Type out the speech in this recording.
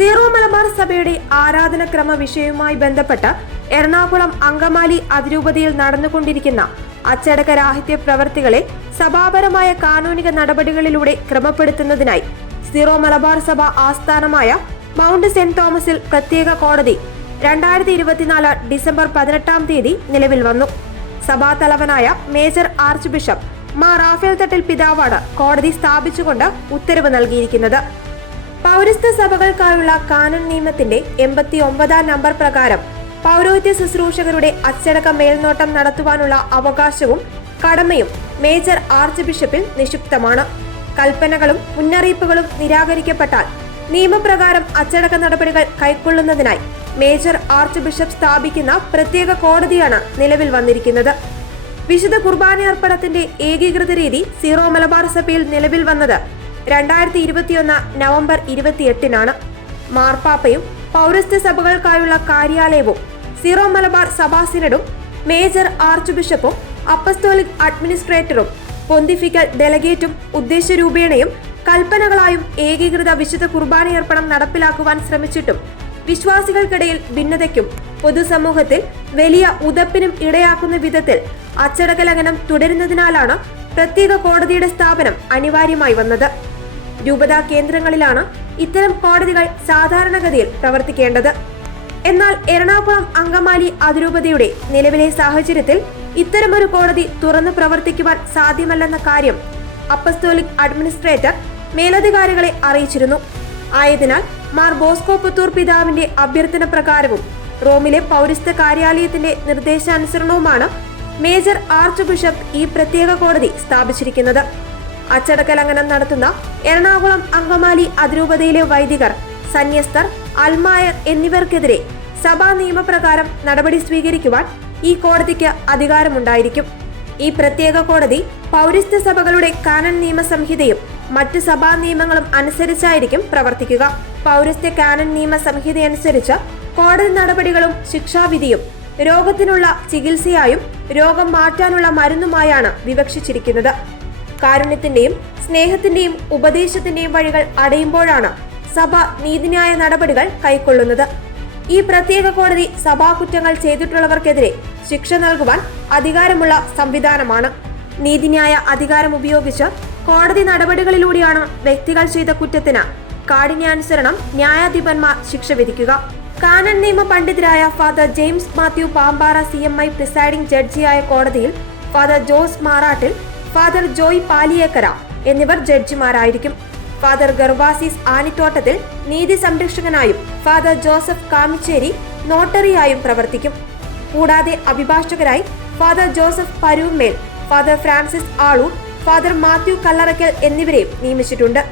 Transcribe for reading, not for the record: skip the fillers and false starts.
Zero Malabar സഭയുടെ ആരാധനക്രമ വിഷയവുമായി ബന്ധപ്പെട്ട് എറണാകുളം അങ്കമാലി അതിരൂപതയിൽ നടന്നുകൊണ്ടിരിക്കുന്ന അച്ചടക്ക രാഹിത്യ പ്രവർത്തികളെ സഭാപരമായ കാനൂനിക നടപടികളിലൂടെ ക്രമപ്പെടുത്തുന്നതിനായി സീറോ മലബാർ സഭ ആസ്ഥാനമായ മൗണ്ട് സെന്റ് തോമസിൽ പ്രത്യേക കോടതി 2024 ഡിസംബർ 18 നിലവിൽ വന്നു. സഭാതലവനായ major archbishop Mar Raphael Thattil പിതാവാണ് കോടതി സ്ഥാപിച്ചുകൊണ്ട് ഉത്തരവ് നൽകിയിരിക്കുന്നത്. പൗരസ്ത്യ സഭകൾക്കായുള്ള കാനൻ നിയമത്തിന്റെ 89 നമ്പർ പ്രകാരം പൗരോഹിത്യ ശുശ്രൂഷകരുടെ അച്ചടക്ക മേൽനോട്ടം നടത്തുവാനുള്ള അവകാശവും കടമയും മേജർ ആർച്ച് ബിഷപ്പിൽ നിക്ഷിപ്തമാണ്. കൽപ്പനകളും മുന്നറിയിപ്പുകളും നിരാകരിക്കപ്പെട്ടാൽ നിയമപ്രകാരം അച്ചടക്ക നടപടികൾ കൈക്കൊള്ളുന്നതിനായി മേജർ ആർച്ച് ബിഷപ്പ് സ്ഥാപിക്കുന്ന പ്രത്യേക കോടതിയാണ് നിലവിൽ വന്നിരിക്കുന്നത്. വിശുദ്ധ കുർബാനയർപ്പണത്തിന്റെ ഏകീകൃത രീതി സീറോ മലബാർ സഭയിൽ നിലവിൽ വന്നത് 2021 നവംബർ 28 മാർപ്പാപ്പയും പൗരസ്ത്യ സഭകൾക്കായുള്ള കാര്യാലയവും സീറോ മലബാർ സഭാ സിനഡും മേജർ ആർച്ച് ബിഷപ്പും അപ്പസ്തോലിക് അഡ്മിനിസ്ട്രേറ്ററും പൊന്തിഫിക്കൽ ഡെലഗേറ്റും ഉദ്ദേശരൂപേണയും കൽപ്പനകളായും ഏകീകൃത വിശുദ്ധ കുർബാനയർപ്പണം നടപ്പിലാക്കുവാൻ ശ്രമിച്ചിട്ടും വിശ്വാസികൾക്കിടയിൽ ഭിന്നതയ്ക്കും പൊതുസമൂഹത്തിൽ വലിയ ഉതപ്പിനും ഇടയാക്കുന്ന വിധത്തിൽ അച്ചടക്ക ലംഘനം തുടരുന്നതിനാലാണ് പ്രത്യേക കോടതിയുടെ സ്ഥാപനം അനിവാര്യമായി വന്നത്. രൂപതാ കേന്ദ്രങ്ങളിലാണ് ഇത്തരം കോടതികൾ സാധാരണഗതിയിൽ പ്രവർത്തിക്കേണ്ടത്. എന്നാൽ എറണാകുളം അങ്കമാലി അതിരൂപതയുടെ നിലവിലെ സാഹചര്യത്തിൽ ഇത്തരമൊരു കോടതി തുറന്നു പ്രവർത്തിക്കുവാൻ സാധ്യമല്ലെന്ന കാര്യം അപ്പസ്തോലിക് അഡ്മിനിസ്ട്രേറ്റർ മേലധികാരികളെ അറിയിച്ചിരുന്നു. ആയതിനാൽ മാർ ബോസ്കോ പുത്തൂർ പിതാവിന്റെ അഭ്യർത്ഥന പ്രകാരവും റോമിലെ പൗരസ്ത്യ കാര്യാലയത്തിന്റെ നിർദ്ദേശാനുസരണവുമാണ് മേജർ ആർച്ച് ബിഷപ്പ് ഈ പ്രത്യേക കോടതി സ്ഥാപിച്ചിരിക്കുന്നത്. അച്ചടക്ക ലംഘനം നടത്തുന്ന എറണാകുളം അങ്കമാലി അതിരൂപതയിലെ വൈദികർ, സന്യസ്തർ, അൽമായർ എന്നിവർക്കെതിരെ സഭാ നിയമപ്രകാരം നടപടി സ്വീകരിക്കുവാൻ ഈ കോടതിക്ക് അധികാരമുണ്ടായിരിക്കും. ഈ പ്രത്യേക കോടതി പൗരസ്ത്യ സഭകളുടെ കാനൻ നിയമ സംഹിതയും മറ്റ് സഭാ നിയമങ്ങളും അനുസരിച്ചായിരിക്കും പ്രവർത്തിക്കുക. പൗരസ്ത്യ കാനൻ നിയമ സംഹിതയനുസരിച്ച് കോടതി നടപടികളും ശിക്ഷാവിധിയും രോഗത്തിനുള്ള ചികിത്സയായും രോഗം മാറ്റാനുള്ള മരുന്നുമായാണ് വിവക്ഷിച്ചിരിക്കുന്നത്. കാരുണ്യത്തിന്റെയും സ്നേഹത്തിന്റെയും ഉപദേശത്തിന്റെയും വഴികൾ അടയുമ്പോഴാണ് സഭ നീതിന്യായ നടപടികൾ കൈക്കൊള്ളുന്നത്. ഈ പ്രത്യേക കോടതി സഭാകുറ്റങ്ങൾ ചെയ്തിട്ടുള്ളവർക്കെതിരെ ശിക്ഷ നൽകുവാൻ അധികാരമുള്ള സംവിധാനമാണ്. നീതിന്യായ അധികാരം ഉപയോഗിച്ച് കോടതി നടപടികളിലൂടെയാണ് വ്യക്തികൾ ചെയ്ത കുറ്റത്തിന് കാഠിന്യാനുസരണം ന്യായാധിപന്മാർ ശിക്ഷ വിധിക്കുക. കാനൻ നിയമ പണ്ഡിതരായ father James Mathew Pampara CMI presiding ജഡ്ജിയായ കോടതിയിൽ ഫാദർ ജോസ് മാറാട്ടിൽ, ഫാദർ ജോയ് പാലിയേക്കര എന്നിവർ ജഡ്ജിമാരായിരിക്കും. ഫാദർ ഗർവാസിസ് ആനിത്തോട്ടത്തിൽ നീതി സംരക്ഷകനായും ഫാദർ ജോസഫ് കാമിച്ചേരി നോട്ടറിയായും പ്രവർത്തിക്കും. കൂടാതെ അഭിഭാഷകരായി father Joseph Parumel, father Francis Aloor, father Mathew Kallarakkal എന്നിവരെയും നിയമിച്ചിട്ടുണ്ട്.